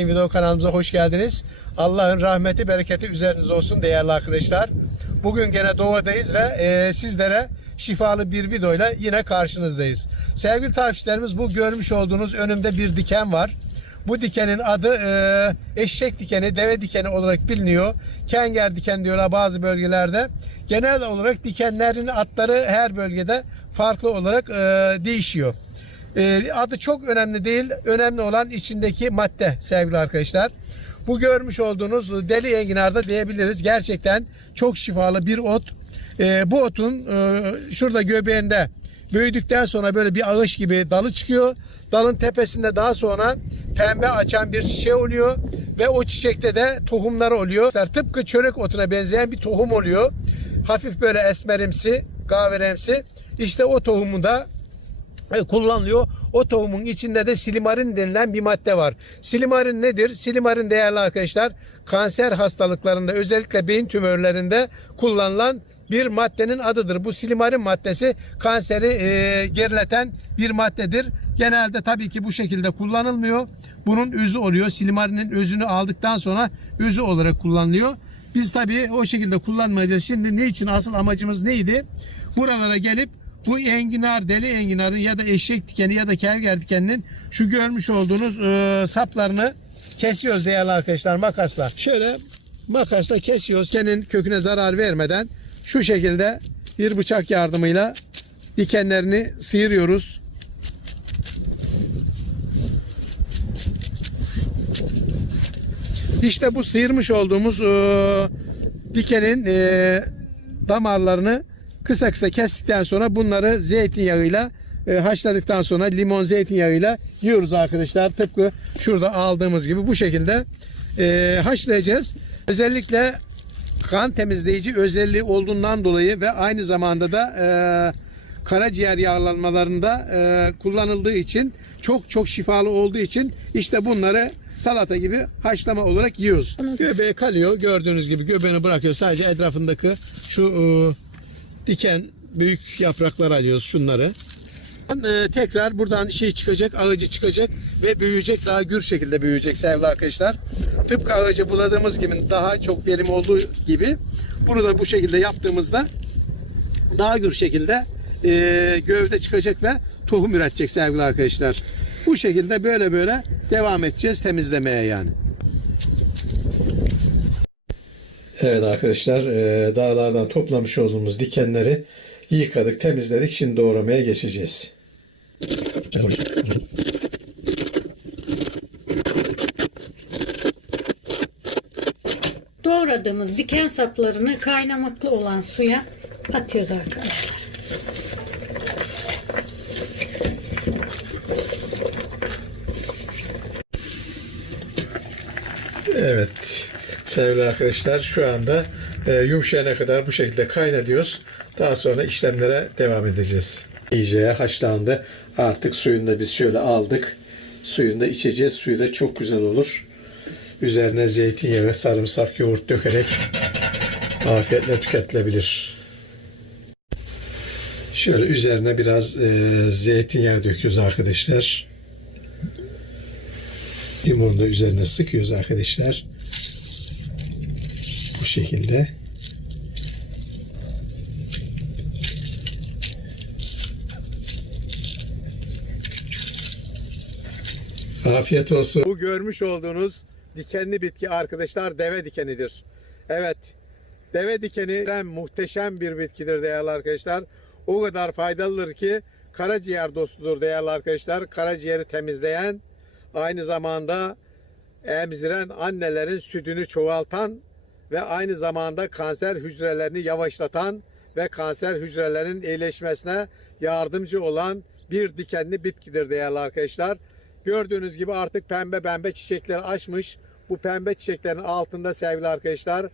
Video kanalımıza hoş geldiniz. Allah'ın rahmeti, bereketi üzerinize olsun değerli arkadaşlar. Bugün gene doğadayız ve e, sizlere şifalı bir videoyla yine karşınızdayız. Sevgili takipçilerimiz bu görmüş olduğunuz önümde bir diken var. Bu dikenin adı e, eşek dikeni, deve dikeni olarak biliniyor. Kenger diken diyorlar bazı bölgelerde. Genel olarak dikenlerin adları her bölgede farklı olarak e, değişiyor. Ee, adı çok önemli değil. Önemli olan içindeki madde sevgili arkadaşlar. Bu görmüş olduğunuz deli enginarda diyebiliriz. Gerçekten çok şifalı bir ot. Ee, bu otun e, şurada göbeğinde büyüdükten sonra böyle bir ağaç gibi dalı çıkıyor. Dalın tepesinde daha sonra pembe açan bir çiçeği oluyor ve o çiçekte de tohumları oluyor. Tıpkı çörek otuna benzeyen bir tohum oluyor. Hafif böyle esmerimsi, kahveremsi. İşte o tohumu da kullanılıyor. O tohumun içinde de silimarin denilen bir madde var. Silimarin nedir? Silimarin değerli arkadaşlar kanser hastalıklarında özellikle beyin tümörlerinde kullanılan bir maddenin adıdır. Bu silimarin maddesi kanseri e, gerileten bir maddedir. Genelde tabii ki bu şekilde kullanılmıyor. Bunun özü oluyor. Silimarinin özünü aldıktan sonra özü olarak kullanılıyor. Biz tabii o şekilde kullanmayacağız. Şimdi ne için asıl amacımız neydi? Buralara gelip bu enginar, deli enginarın ya da eşek dikeni ya da kevger dikeninin şu görmüş olduğunuz e, saplarını kesiyoruz değerli arkadaşlar makasla. Şöyle makasla kesiyoruz. Dikenin köküne zarar vermeden şu şekilde bir bıçak yardımıyla dikenlerini sıyırıyoruz. İşte bu sıyırmış olduğumuz e, dikenin e, damarlarını kısa kısa kestikten sonra bunları zeytinyağıyla e, haşladıktan sonra limon zeytinyağıyla yiyoruz arkadaşlar. Tıpkı şurada aldığımız gibi bu şekilde e, haşlayacağız. Özellikle kan temizleyici özelliği olduğundan dolayı ve aynı zamanda da e, karaciğer yağlanmalarında e, kullanıldığı için çok çok şifalı olduğu için işte bunları salata gibi haşlama olarak yiyoruz. Göbeğe kalıyor. Gördüğünüz gibi göbeğini bırakıyor. Sadece etrafındaki şu e, diken büyük yapraklar alıyoruz şunları. E, tekrar buradan şey çıkacak, ağacı çıkacak ve büyüyecek. Daha gür şekilde büyüyecek sevgili arkadaşlar. Tıpkı ağacı buladığımız gibi daha çok verim olduğu gibi bunu da bu şekilde yaptığımızda daha gür şekilde e, gövde çıkacak ve tohum üretecek sevgili arkadaşlar. Bu şekilde böyle böyle devam edeceğiz temizlemeye yani. Evet arkadaşlar e, dağlardan toplamış olduğumuz dikenleri yıkadık, temizledik. Şimdi doğramaya geçeceğiz. Doğradığımız diken saplarını kaynamaklı olan suya atıyoruz arkadaşlar. Evet sevgili arkadaşlar şu anda e, yumuşayana kadar bu şekilde kaynatıyoruz. Daha sonra işlemlere devam edeceğiz. İyice haşlandı. Artık suyunu da biz şöyle aldık. Suyunu da içeceğiz. Suyu da çok güzel olur. Üzerine zeytinyağı, sarımsak, yoğurt dökerek afiyetle tüketilebilir. Şöyle üzerine biraz e, zeytinyağı döküyoruz arkadaşlar. Limonu da üzerine sıkıyoruz arkadaşlar. Şekilde. Afiyet olsun. Bu görmüş olduğunuz dikenli bitki arkadaşlar deve dikenidir. Evet. Deve dikeni muhteşem bir bitkidir değerli arkadaşlar. O kadar faydalıdır ki karaciğer dostudur değerli arkadaşlar. Karaciğeri temizleyen aynı zamanda emziren annelerin sütünü çoğaltan ve aynı zamanda kanser hücrelerini yavaşlatan ve kanser hücrelerinin iyileşmesine yardımcı olan bir dikenli bitkidir değerli arkadaşlar. Gördüğünüz gibi artık pembe pembe çiçekler açmış. Bu pembe çiçeklerin altında sevgili arkadaşlar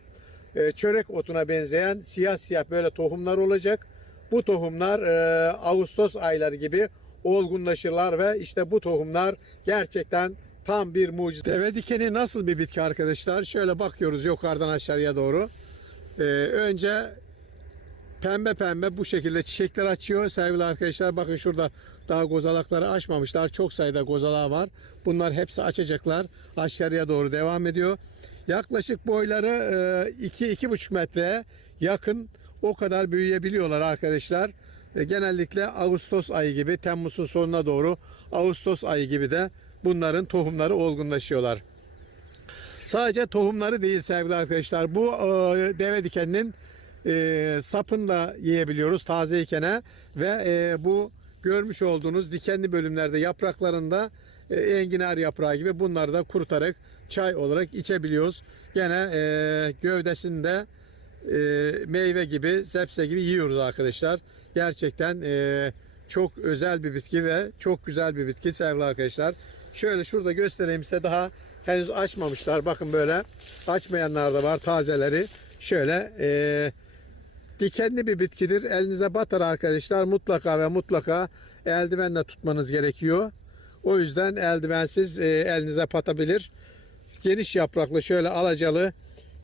e, çörek otuna benzeyen siyah siyah böyle tohumlar olacak. Bu tohumlar e, Ağustos ayları gibi olgunlaşırlar ve işte bu tohumlar gerçekten tam bir mucize. Deve dikeni nasıl bir bitki arkadaşlar? Şöyle bakıyoruz yukarıdan aşağıya doğru. E, önce pembe pembe bu şekilde çiçekler açıyor sevgili arkadaşlar. Bakın şurada Daha kozalakları açmamışlar. Çok sayıda kozalağı var. Bunlar hepsi açacaklar. Aşağıya doğru devam ediyor. Yaklaşık boyları 2-2,5 metreye yakın o kadar büyüyebiliyorlar arkadaşlar. E, Genellikle Ağustos ayı gibi Temmuz'un sonuna doğru Ağustos ayı gibi de bunların tohumları olgunlaşıyorlar. Sadece tohumları değil sevgili arkadaşlar. Bu e, deve dikeninin e, sapını da yiyebiliyoruz tazeyken ve e, bu görmüş olduğunuz dikenli bölümlerde yapraklarında e, enginar yaprağı gibi bunları da kurutarak çay olarak içebiliyoruz. Gene e, gövdesinde e, meyve gibi, sebze gibi yiyoruz arkadaşlar. Gerçekten e, çok özel bir bitki ve çok güzel bir bitki sevgili arkadaşlar. Şöyle şurada göstereyim size daha henüz açmamışlar. Bakın böyle açmayanlar da var tazeleri. Şöyle e, dikenli bir bitkidir. Elinize batar arkadaşlar. Mutlaka ve mutlaka eldivenle tutmanız gerekiyor. O yüzden eldivensiz e, elinize patabilir. Geniş yapraklı şöyle alacalı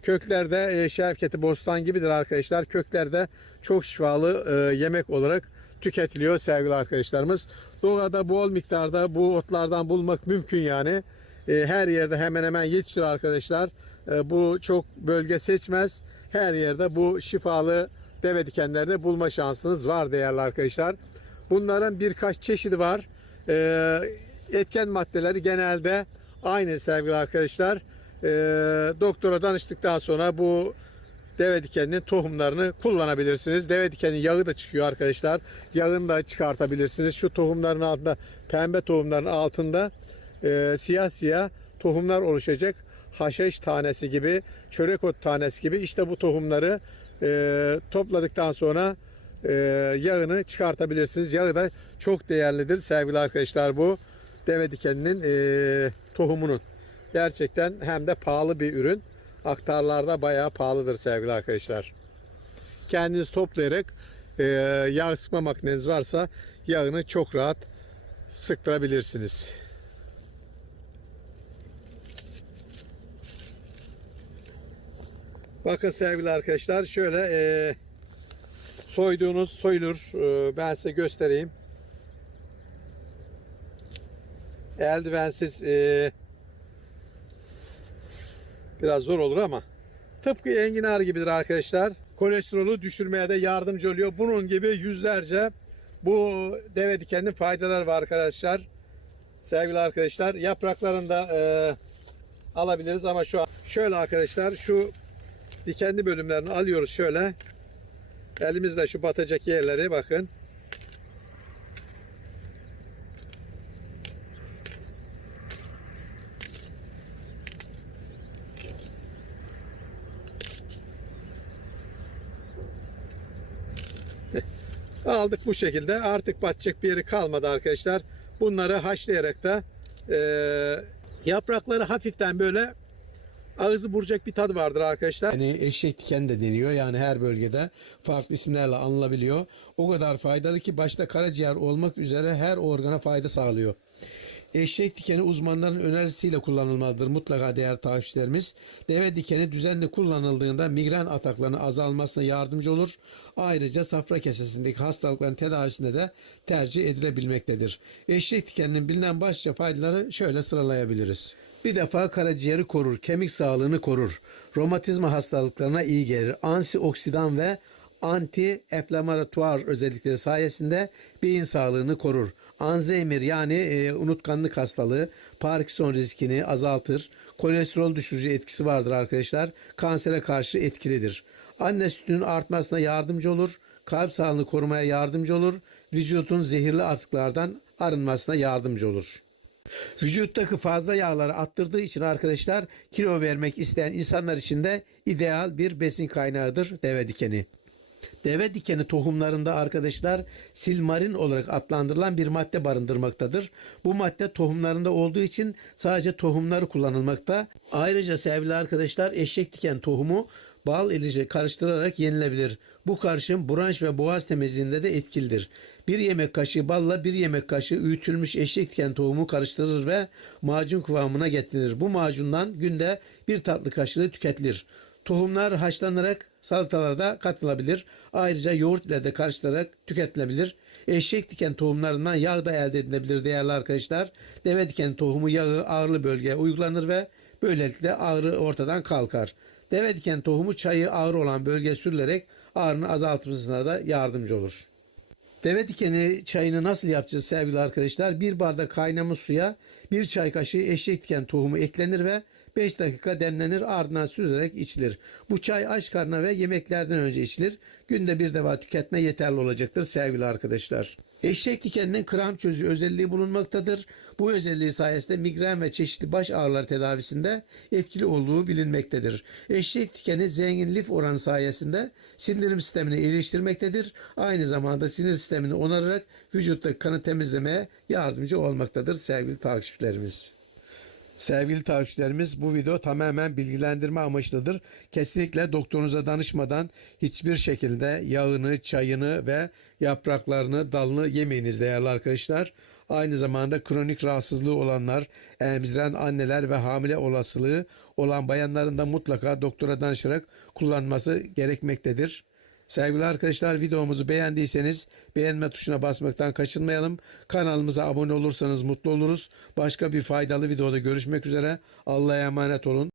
köklerde e, şevketi bostan gibidir arkadaşlar. Köklerde çok şifalı e, yemek olarak tüketiliyor sevgili arkadaşlarımız. Doğada bol miktarda bu otlardan bulmak mümkün yani. E, her yerde hemen hemen yetişir arkadaşlar. E, bu çok bölge seçmez. Her yerde bu şifalı deve dikenlerini bulma şansınız var değerli arkadaşlar. Bunların birkaç çeşidi var. E, etken maddeleri genelde aynı sevgili arkadaşlar. Doktora danıştıktan sonra bu deve dikeninin tohumlarını kullanabilirsiniz. Deve dikeninin yağı da çıkıyor arkadaşlar. Yağını da çıkartabilirsiniz. Şu tohumların altında pembe tohumların altında e, siyah siyah tohumlar oluşacak. Haşhaş tanesi gibi, çörek ot tanesi gibi işte bu tohumları e, topladıktan sonra e, yağını çıkartabilirsiniz. Yağı da çok değerlidir sevgili arkadaşlar bu deve dikeninin e, tohumunun. Gerçekten hem de pahalı bir ürün. Aktarlarda bayağı pahalıdır sevgili arkadaşlar. Kendiniz toplayarak e, yağ sıkma makineniz varsa yağını çok rahat sıktırabilirsiniz. Bakın sevgili arkadaşlar şöyle e, soyduğunuz soyulur. E, ben size göstereyim. Eldivensiz e, biraz zor olur ama tıpkı enginar gibidir arkadaşlar. Kolesterolü düşürmeye de yardımcı oluyor. Bunun gibi yüzlerce bu deve dikeninin faydaları var arkadaşlar. Sevgili arkadaşlar yapraklarında e, alabiliriz ama şu an şöyle arkadaşlar şu dikenli bölümlerini alıyoruz şöyle. Elimizle şu batacak yerleri bakın. Aldık bu şekilde. Artık batacak bir yeri kalmadı arkadaşlar. Bunları haşlayarak da e, yaprakları hafiften böyle ağzı buracak bir tadı vardır arkadaşlar. Yani eşek diken de deniyor. Yani her bölgede farklı isimlerle anılabiliyor. O kadar faydalı ki başta karaciğer olmak üzere her organa fayda sağlıyor. Eşek dikeni uzmanların önerisiyle kullanılmalıdır mutlaka değerli takipçilerimiz. Deve dikeni düzenli kullanıldığında migren ataklarının azalmasına yardımcı olur. Ayrıca safra kesesindeki hastalıkların tedavisinde de tercih edilebilmektedir. Eşek dikeninin bilinen başlıca faydaları şöyle sıralayabiliriz. Bir defa karaciğeri korur, kemik sağlığını korur. Romatizma hastalıklarına iyi gelir. Antioksidan ve anti-enflamatuar özellikleri sayesinde beyin sağlığını korur. Alzheimer yani e, unutkanlık hastalığı Parkinson riskini azaltır. Kolesterol düşürücü etkisi vardır arkadaşlar. Kansere karşı etkilidir. Anne sütünün artmasına yardımcı olur. Kalp sağlığını korumaya yardımcı olur. Vücudun zehirli atıklardan arınmasına yardımcı olur. Vücuttaki fazla yağları attırdığı için arkadaşlar kilo vermek isteyen insanlar için de ideal bir besin kaynağıdır deve dikeni. Deve dikeni tohumlarında arkadaşlar silmarin olarak adlandırılan bir madde barındırmaktadır. Bu madde tohumlarında olduğu için sadece tohumları kullanılmakta. Ayrıca sevgili arkadaşlar eşek diken tohumu bal ile karıştırarak yenilebilir. Bu karışım branş ve boğaz temizliğinde de etkilidir. Bir yemek kaşığı balla bir yemek kaşığı öğütülmüş eşek diken tohumu karıştırılır ve macun kıvamına getirilir. Bu macundan günde bir tatlı kaşığı tüketilir. Tohumlar haşlanarak salatalarda katılabilir. Ayrıca yoğurt ile de karıştırarak tüketilebilir. Eşek diken tohumlarından yağ da elde edilebilir değerli arkadaşlar. Deve diken tohumu yağı ağrılı bölgeye uygulanır ve böylelikle ağrı ortadan kalkar. Deve diken tohumu çayı ağrı olan bölgeye sürülerek ağrının azaltılmasına da yardımcı olur. Deve dikeni çayını nasıl yapacağız sevgili arkadaşlar? Bir bardak kaynamış suya bir çay kaşığı eşek diken tohumu eklenir ve 5 dakika demlenir ardından sürülerek içilir. Bu çay aç karnına ve yemeklerden önce içilir. Günde bir defa tüketme yeterli olacaktır sevgili arkadaşlar. Eşek dikeninin kram çözücü özelliği bulunmaktadır. Bu özelliği sayesinde migren ve çeşitli baş ağrıları tedavisinde etkili olduğu bilinmektedir. Eşek dikeni zengin lif oranı sayesinde sindirim sistemini iyileştirmektedir. Aynı zamanda sinir sistemini onararak vücuttaki kanı temizlemeye yardımcı olmaktadır sevgili takipçilerimiz. Sevgili takipçilerimiz bu video tamamen bilgilendirme amaçlıdır. Kesinlikle doktorunuza danışmadan hiçbir şekilde yağını, çayını ve yapraklarını, dalını yemeyiniz değerli arkadaşlar. Aynı zamanda kronik rahatsızlığı olanlar, emziren anneler ve hamile olasılığı olan bayanların da mutlaka doktora danışarak kullanması gerekmektedir. Sevgili arkadaşlar videomuzu beğendiyseniz beğenme tuşuna basmaktan kaçınmayalım. Kanalımıza abone olursanız mutlu oluruz. Başka bir faydalı videoda görüşmek üzere. Allah'a emanet olun.